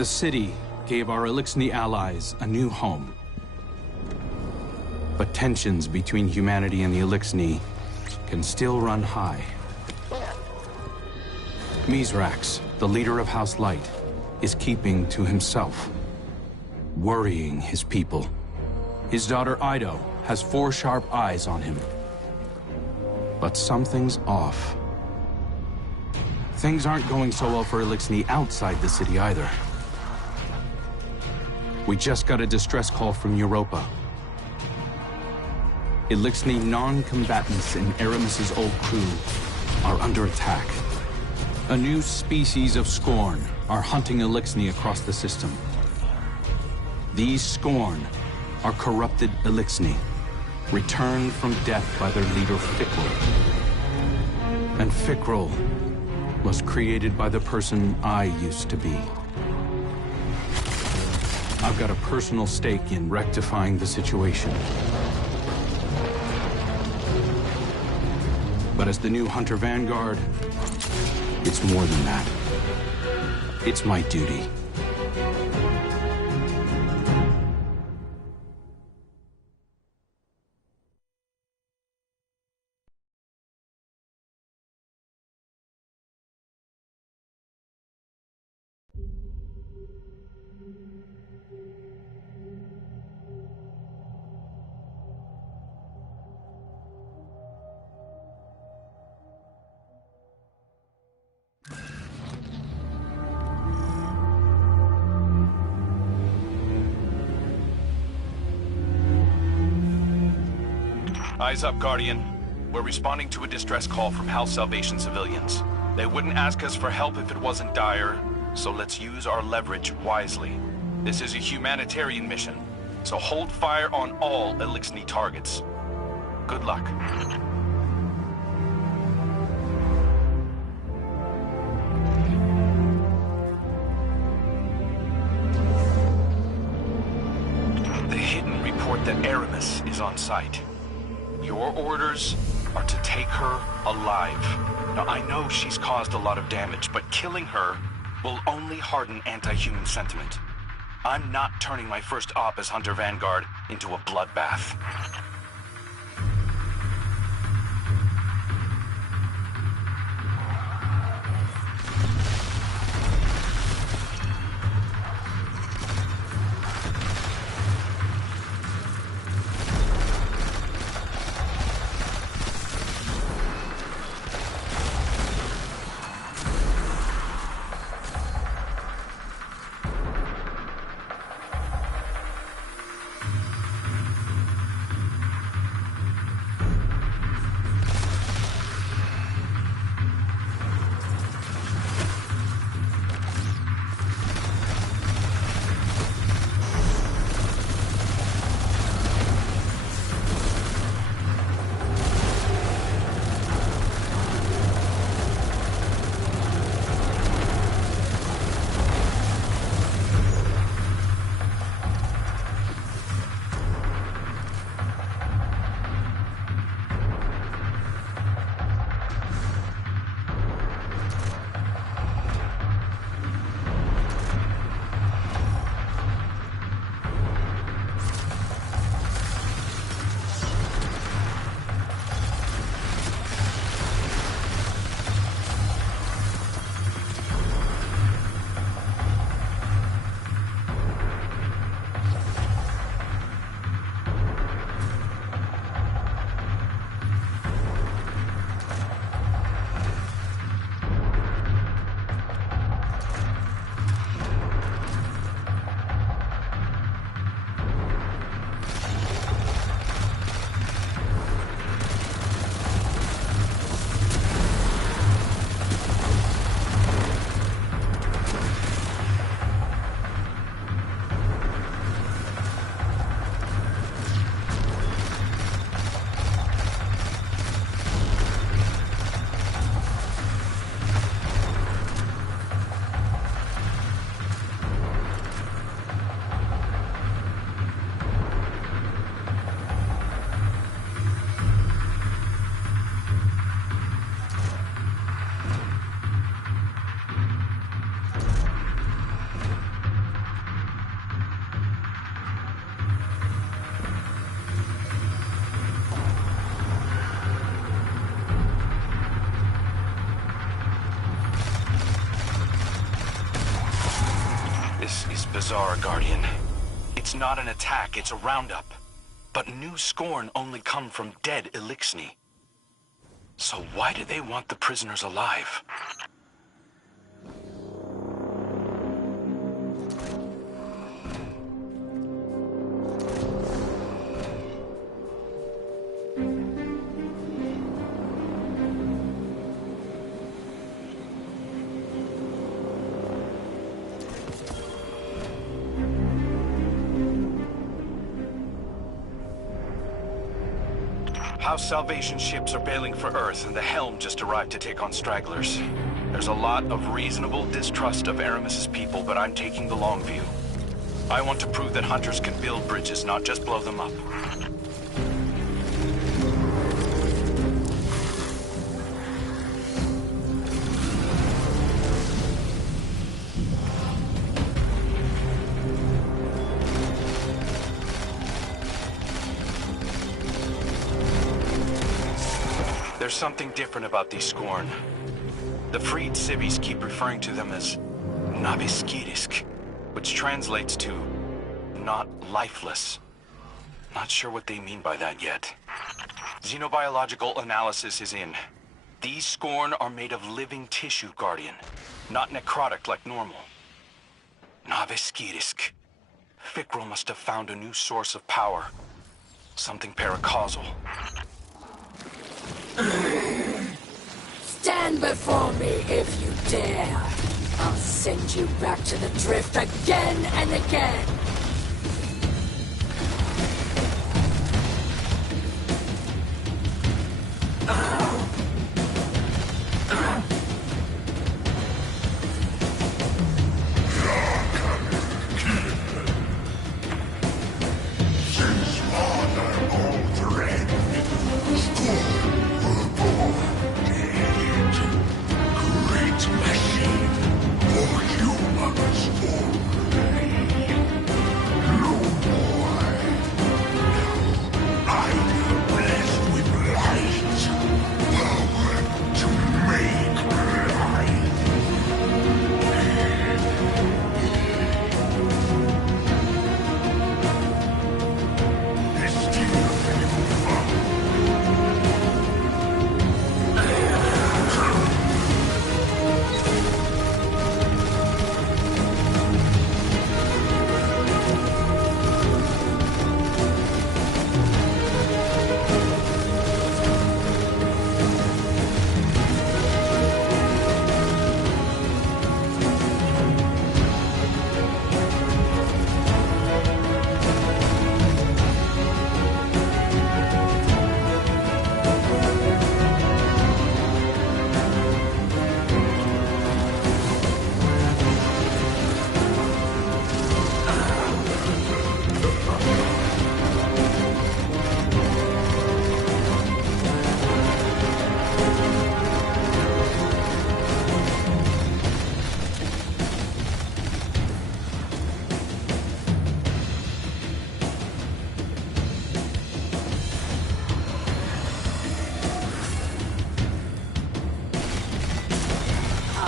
The city gave our Elixni allies a new home. But tensions between humanity and the Elixni can still run high. Mizrax, the leader of House Light, is keeping to himself, worrying his people. His daughter Ido has 4 sharp eyes on him. But something's off. Things aren't going so well for Elixni outside the city either. We just got a distress call from Europa. Elixni non-combatants in Aramis's old crew are under attack. A new species of Scorn are hunting Elixni across the system. These Scorn are corrupted Elixni, returned from death by their leader Fikrul. And Fikrul was created by the person I used to be. I've got a personal stake in rectifying the situation. But as the new Hunter Vanguard, it's more than that. It's my duty. Eyes up, Guardian. We're responding to a distress call from House Salvation civilians. They wouldn't ask us for help if it wasn't dire, so let's use our leverage wisely. This is a humanitarian mission, so hold fire on all Elixni targets. Good luck. The Hidden report that Aramis is on site. Your orders are to take her alive. Now, I know she's caused a lot of damage, but killing her will only harden anti-human sentiment. I'm not turning my first op as Hunter Vanguard into a bloodbath. This is bizarre, Guardian. It's not an attack, it's a roundup. But new Scorn only come from dead Elixni. So why do they want the prisoners alive? House Salvation ships are bailing for Earth, and the Helm just arrived to take on stragglers. There's a lot of reasonable distrust of Aramis's people, but I'm taking the long view. I want to prove that hunters can build bridges, not just blow them up. There's something different about these Scorn. The freed civvies keep referring to them as Naviskirisk, which translates to not lifeless. Not sure what they mean by that yet. Xenobiological analysis is in. These Scorn are made of living tissue, Guardian, not necrotic like normal. Naviskirisk. Fikrul must have found a new source of power. Something paracausal. Stand before me if you dare. I'll send you back to the drift again and again.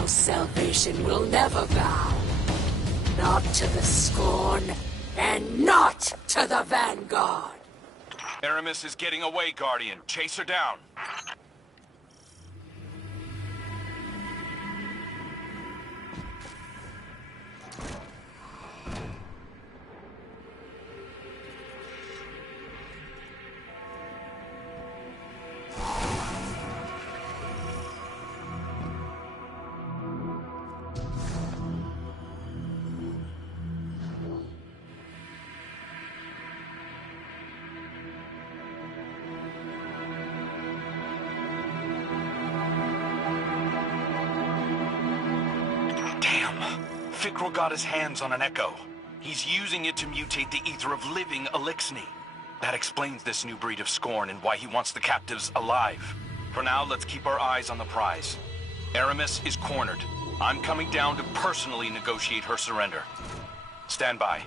Salvation will never bow. Not to the Scorn, and not to the Vanguard. Aramis is getting away, Guardian. Chase her down. Fikrul got his hands on an echo. He's using it to mutate the ether of living Elixni. That explains this new breed of Scorn and why he wants the captives alive. For now, let's keep our eyes on the prize. Aramis is cornered. I'm coming down to personally negotiate her surrender. Stand by.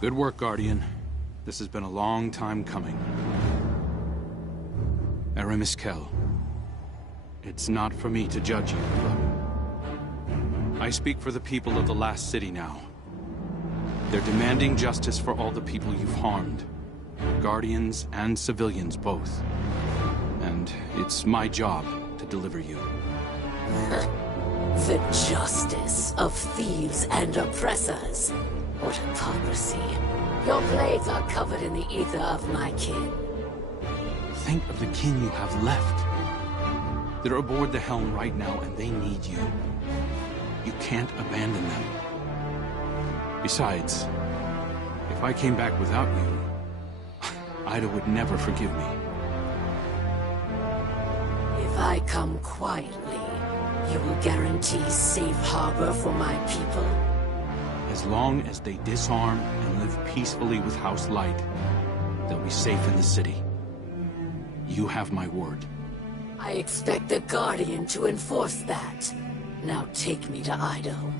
Good work, Guardian. This has been a long time coming. Aramis Kell. It's not for me to judge you, but I speak for the people of the last city now. They're demanding justice for all the people you've harmed. Guardians and civilians both. And it's my job to deliver you. The justice of thieves and oppressors. What hypocrisy. Your blades are covered in the ether of my kin. Think of the kin you have left. They're aboard the helm right now, and they need you. You can't abandon them. Besides, if I came back without you, Ida would never forgive me. If I come quietly, you will guarantee safe harbor for my people? As long as they disarm and live peacefully with House Light, they'll be safe in the city. You have my word. I expect the Guardian to enforce that. Now take me to Idaho.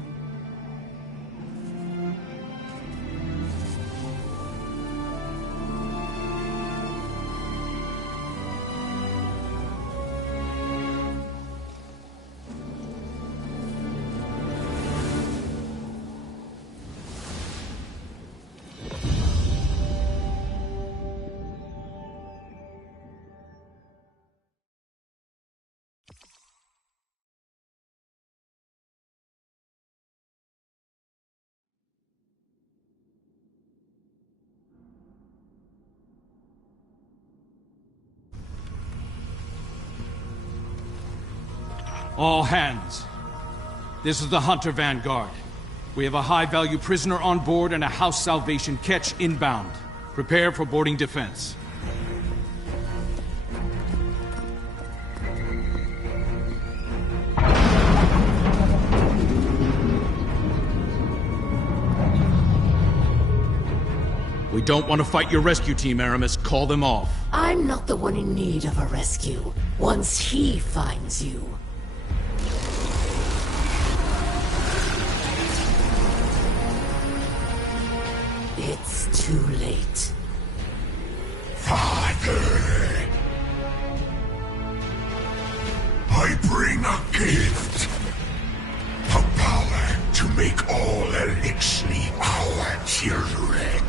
All hands. This is the Hunter Vanguard. We have a high-value prisoner on board and a House Salvation ketch inbound. Prepare for boarding defense. We don't want to fight your rescue team, Aramis. Call them off. I'm not the one in need of a rescue. Once he finds you. It's too late. Father! I bring a gift. The power to make all Elixni our children.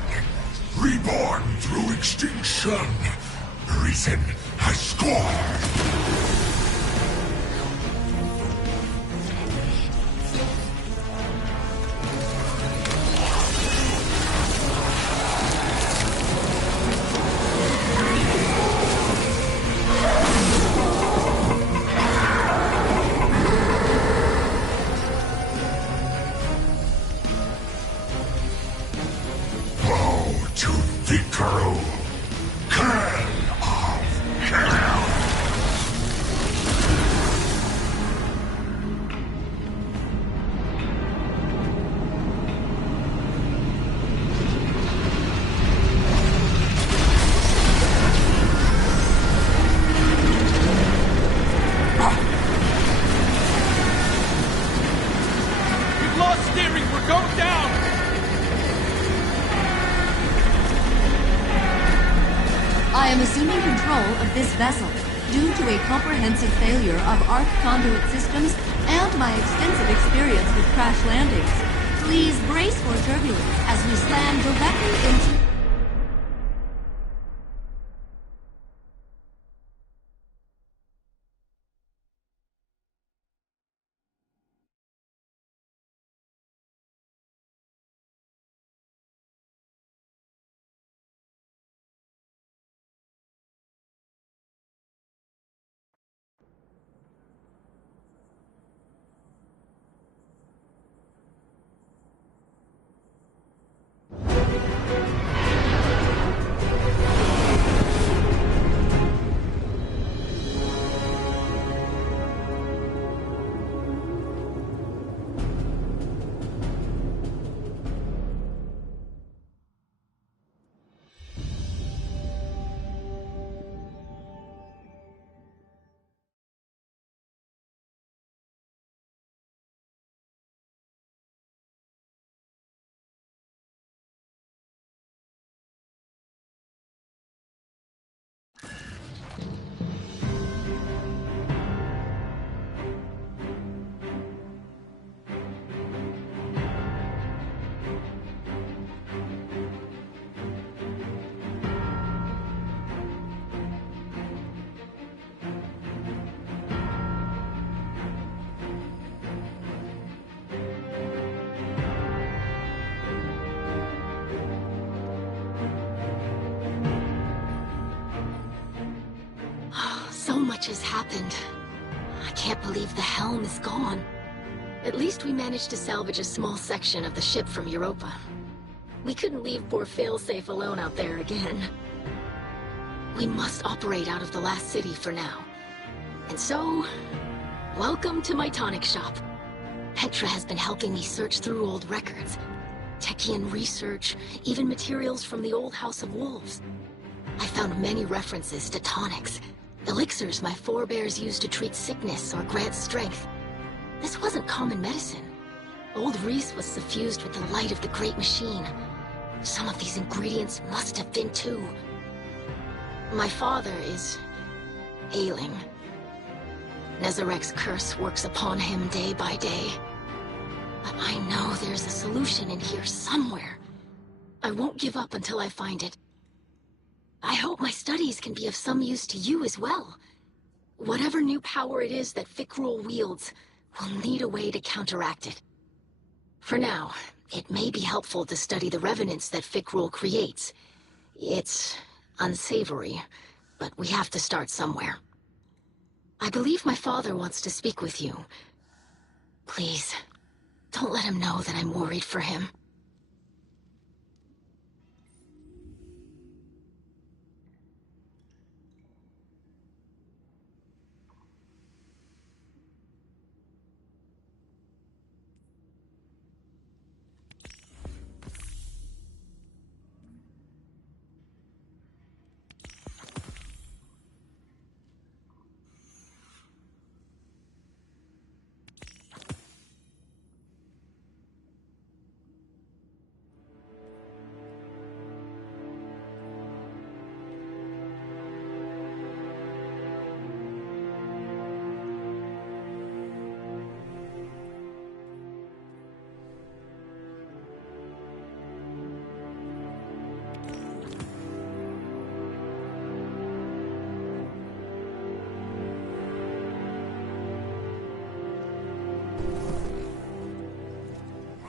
Reborn through extinction. Risen as scorn. I am assuming control of this vessel due to a comprehensive failure of arc conduit systems and my extensive experience with crash landings. Please brace for turbulence as we slam directly into... much has happened. I can't believe the helm is gone. At least we managed to salvage a small section of the ship from Europa. We couldn't leave poor Failsafe alone out there again. We must operate out of the last city for now. And so, welcome to my tonic shop. Petra has been helping me search through old records. Techian research, even materials from the old House of Wolves. I found many references to tonics, elixirs my forebears used to treat sickness or grant strength. This wasn't common medicine. Old Reese was suffused with the light of the Great Machine. Some of these ingredients must have been too. My father is ailing. Nezarek's curse works upon him day by day. But I know there's a solution in here somewhere. I won't give up until I find it. I hope my studies can be of some use to you as well. Whatever new power it is that Fikrul wields, we'll need a way to counteract it. For now, it may be helpful to study the revenants that Fikrul creates. It's unsavory, but we have to start somewhere. I believe my father wants to speak with you. Please, don't let him know that I'm worried for him.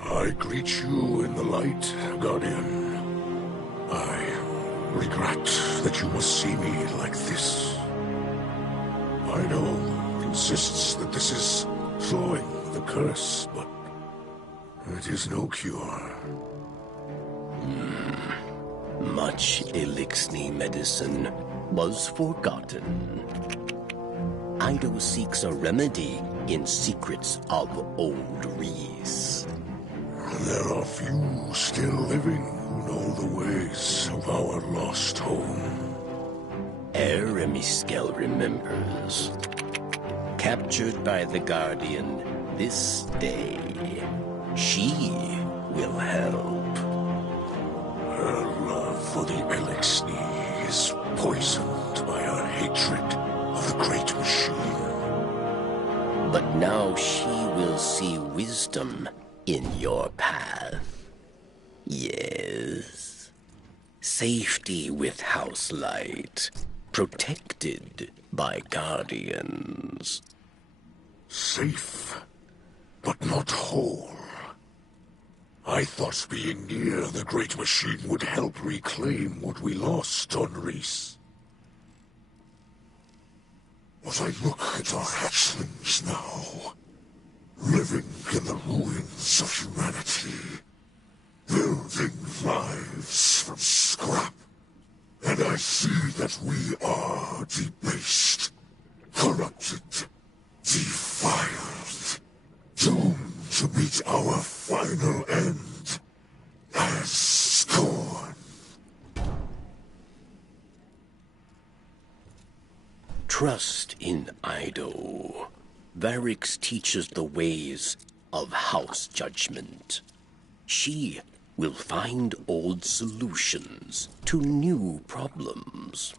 I greet you in the light, Guardian. I regret that you must see me like this. Ido insists that this is thawing the curse, but it is no cure. Much Elixni medicine was forgotten. Ido seeks a remedy in secrets of old Reese. There are few still living who know the ways of our lost home. Eremiskel remembers. Captured by the Guardian this day, she will help. Her love for the Elixni is poisoned by her hatred of the Great Machine. But now she will see wisdom in your path. Yes. Safety with House Light. Protected by Guardians. Safe, but not whole. I thought being near the Great Machine would help reclaim what we lost on Reese. But I look at our hatchlings now, living in the ruins of humanity, building lives from scrap, and I see that we are debased, corrupted, defiled, doomed to meet our final end as scorn. Trust in Ido. Varix teaches the ways of house judgment. She will find old solutions to new problems.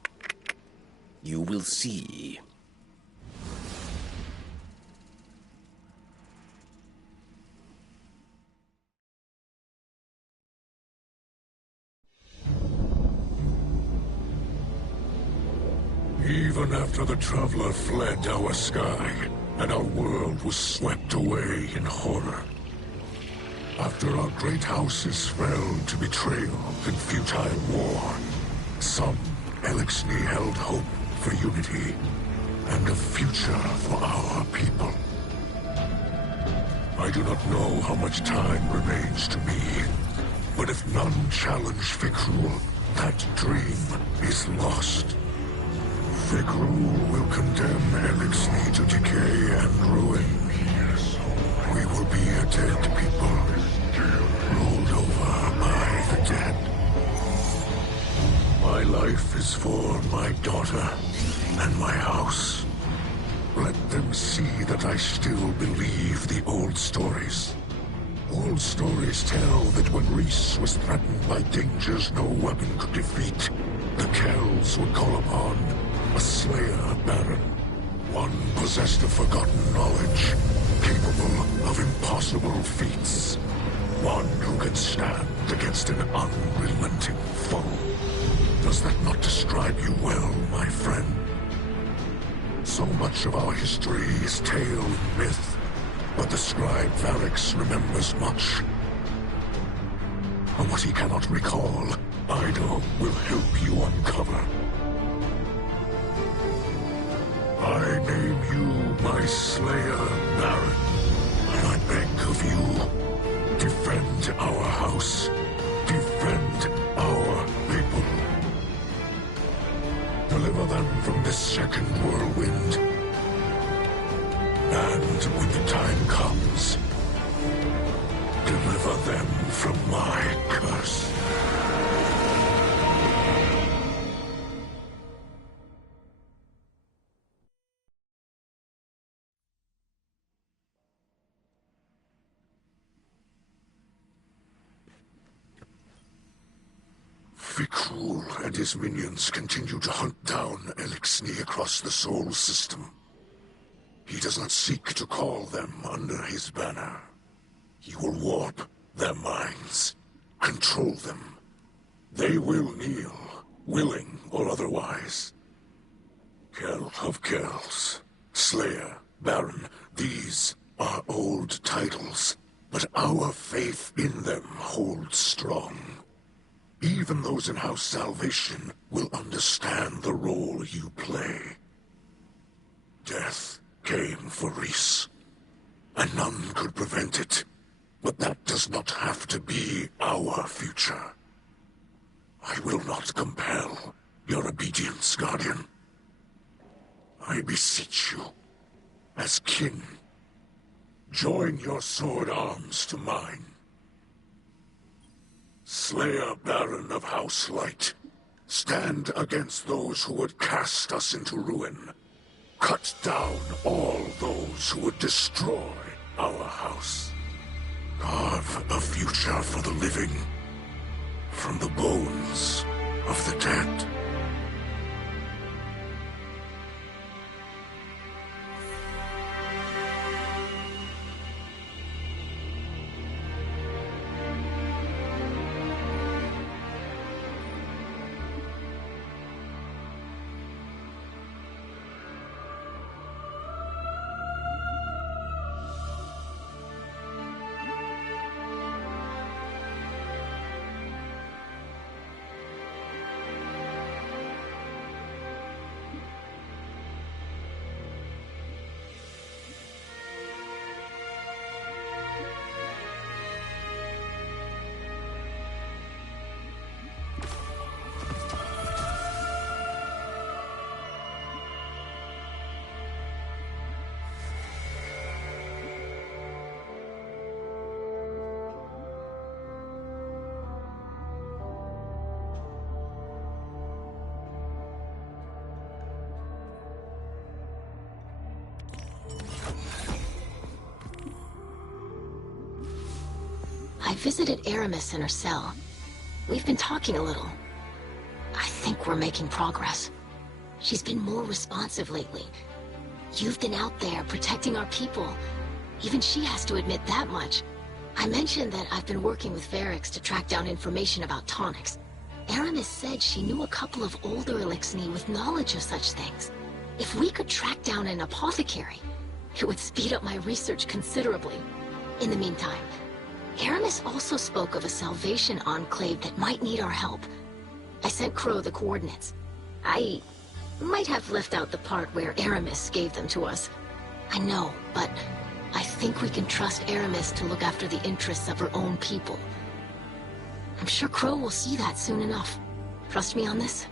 You will see. Even after the Traveler fled our sky, and our world was swept away in horror. After our great houses fell to betrayal and futile war, some Elixni held hope for unity. and a future for our people. I do not know how much time remains to me, but if none challenge Fikrul, that dream is lost. Fikrul will condemn Elixir to decay and ruin. We will be a dead people, ruled over by the dead. My life is for my daughter and my house. Let them see that I still believe the old stories. Old stories tell that when Reese was threatened by dangers no weapon could defeat, the Kells would call upon a Slayer Baron. One possessed of forgotten knowledge, capable of impossible feats. One who can stand against an unrelenting foe. Does that not describe you well, my friend? So much of our history is tale and myth, but the scribe Varix remembers much. And what he cannot recall, Ido will help you uncover. I name you my Slayer Baron, and I beg of you, defend our house, defend our people. Deliver them from this second whirlwind. And when the time comes, deliver them from my curse. Fikrul and his minions continue to hunt down Elixir across the Soul System. He does not seek to call them under his banner. He will warp their minds, control them. They will kneel, willing or otherwise. Kell of Kells, Slayer, Baron, these are old titles, but our faith in them holds strong. Even those in House Salvation will understand the role you play. Death came for Reese, and none could prevent it. But that does not have to be our future. I will not compel your obedience, Guardian. I beseech you, as kin, join your sword arms to mine. Slayer Baron of House Light, stand against those who would cast us into ruin. Cut down all those who would destroy our house. Carve a future for the living from the bones of the dead. I visited Aramis in her cell. We've been talking a little. I think we're making progress. She's been more responsive lately. You've been out there protecting our people. Even she has to admit that much. I mentioned that I've been working with Varix to track down information about tonics. Aramis said she knew a couple of older Elixni with knowledge of such things. If we could track down an apothecary, it would speed up my research considerably. In the meantime, Aramis also spoke of a Salvation enclave that might need our help. I sent Crow the coordinates. I Might have left out the part where Aramis gave them to us. I know, but I think we can trust Aramis to look after the interests of her own people. I'm sure Crow will see that soon enough. Trust me on this?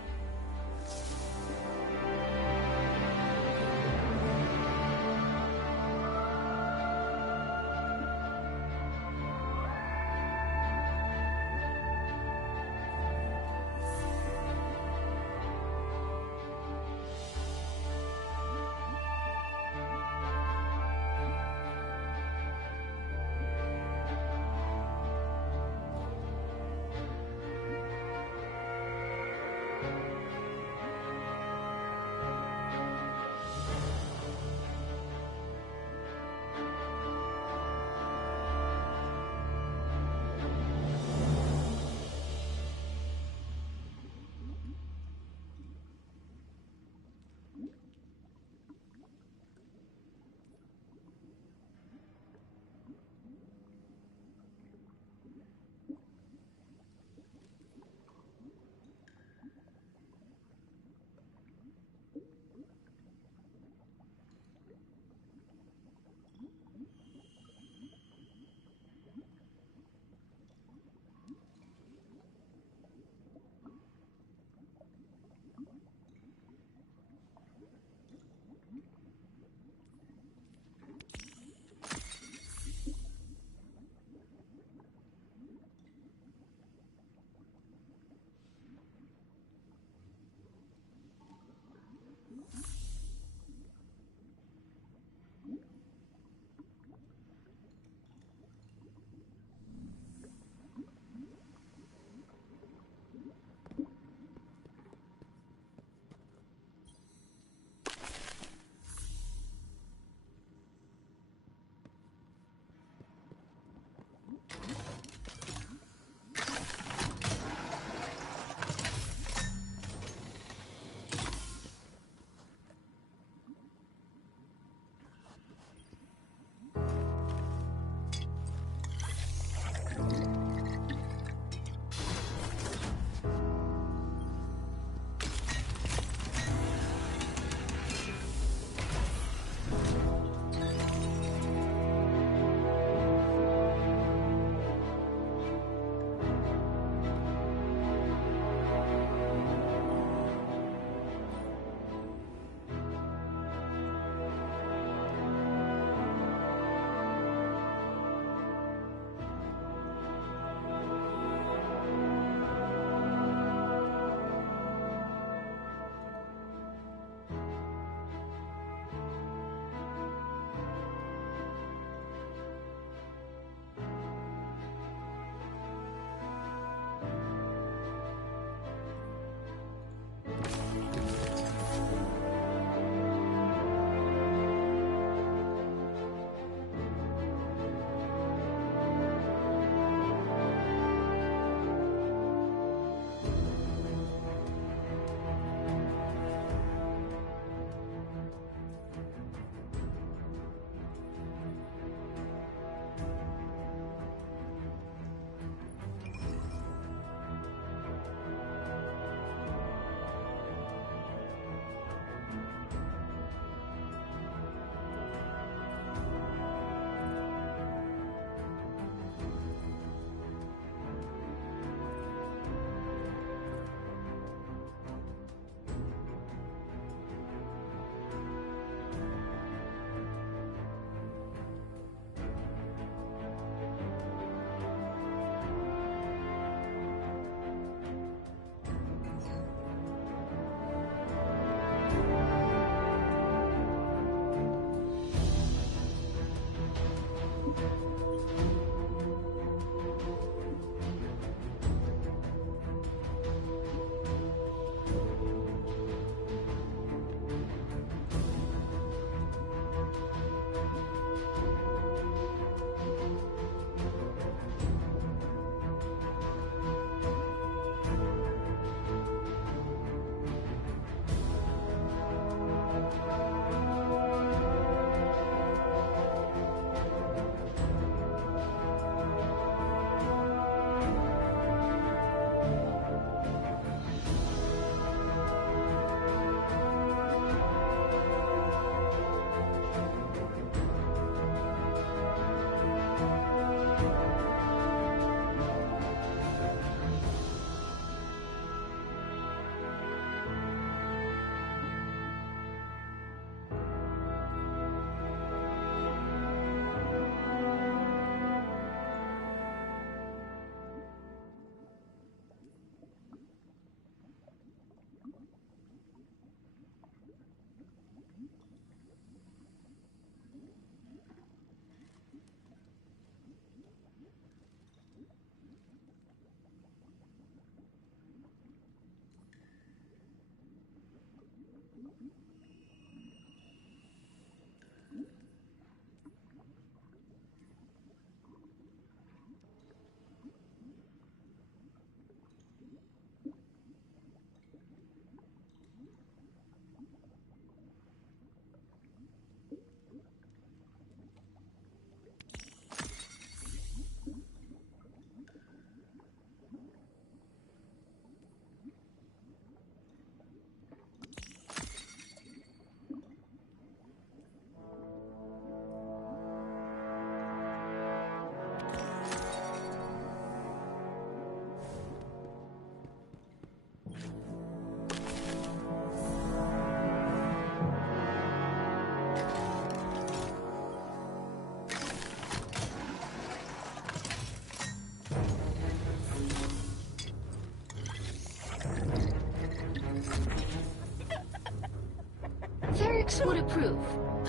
Ferrix would approve,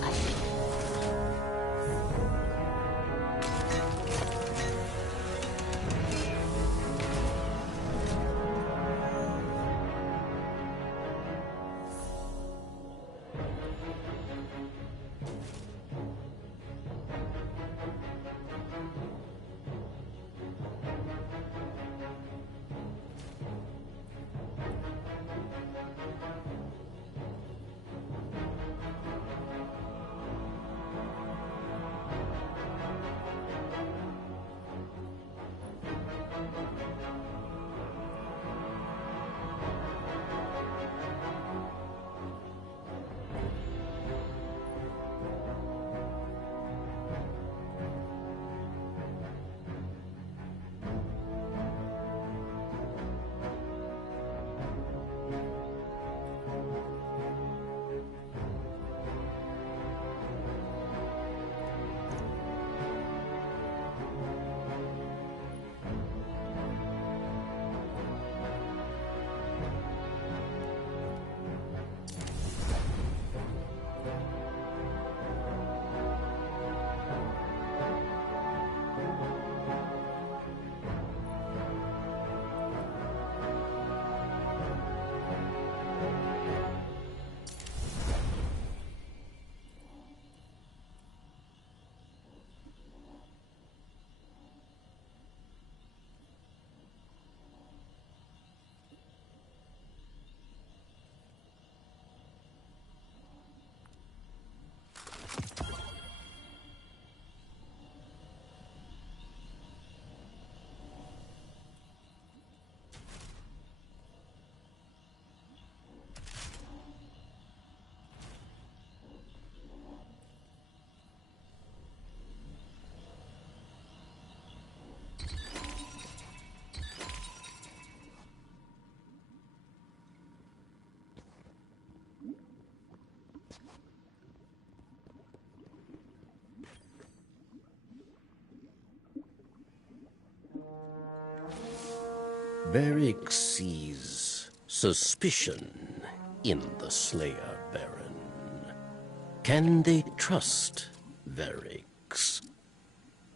I think. Varric sees suspicion in the Slayer Baron. Can they trust Varric?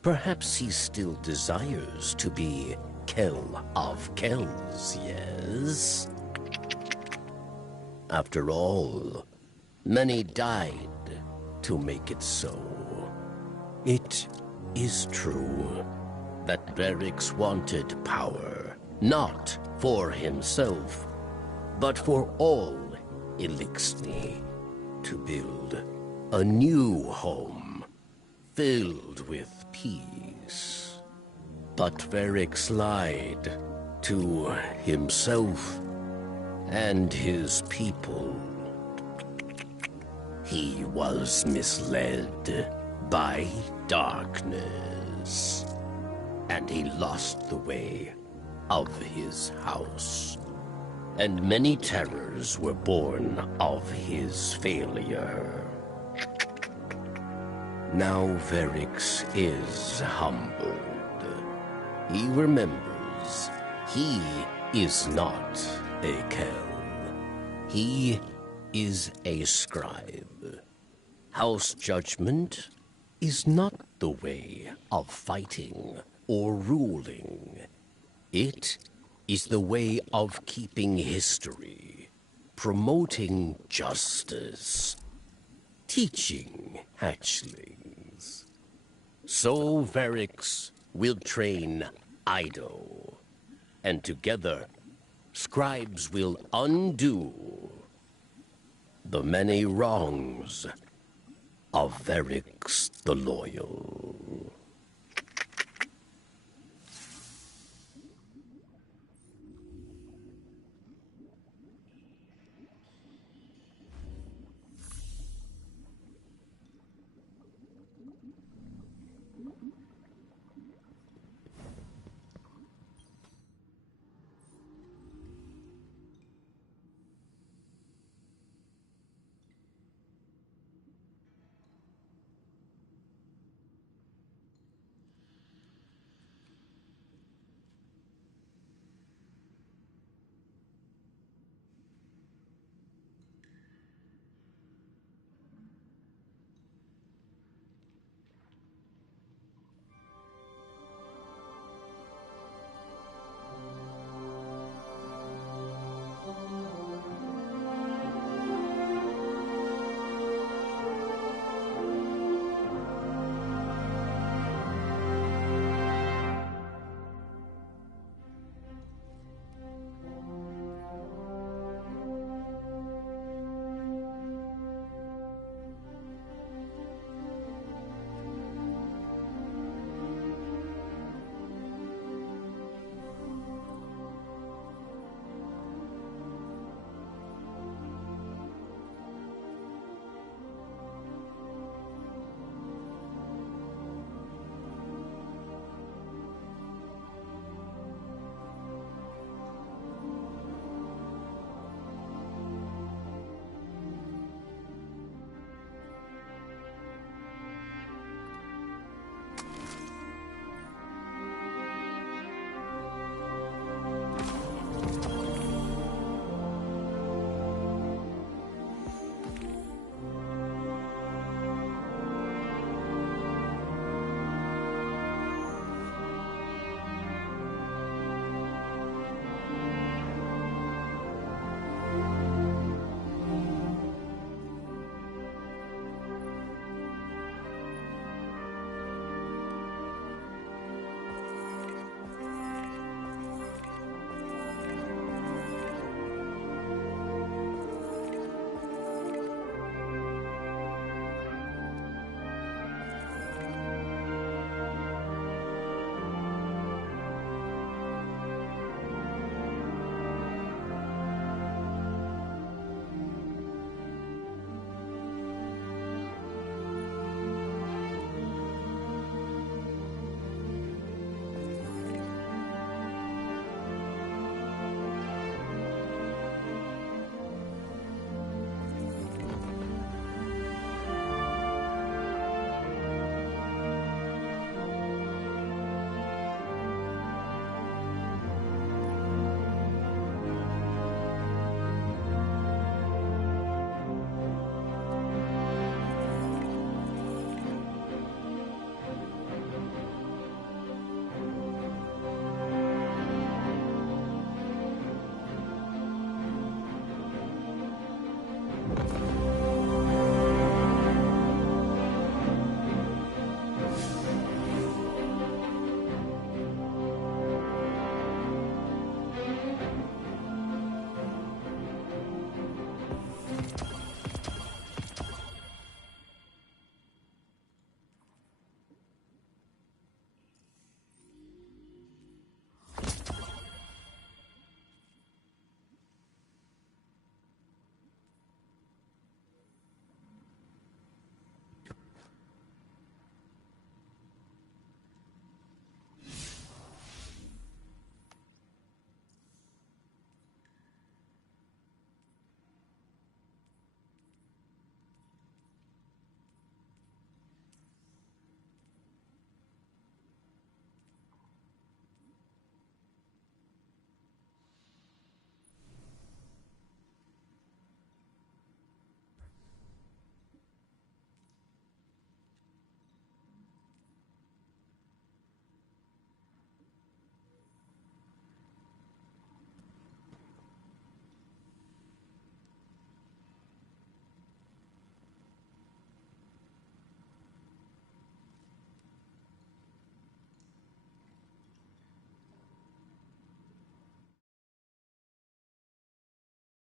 Perhaps he still desires to be Kell of Kells, yes? After all, many died to make it so. It is true that Varric wanted power, not for himself, but for all Elixni, to build a new home filled with peace. But Varric lied to himself and his people. He was misled by darkness, and he lost the way of his house. And many terrors were born of his failure. Now Varric is humbled. He remembers he is not a Kell. He is a scribe. House judgment is not the way of fighting or ruling. It is the way of keeping history, promoting justice, teaching hatchlings. So Varix will train Ido, and together, scribes will undo the many wrongs of Varix the Loyal.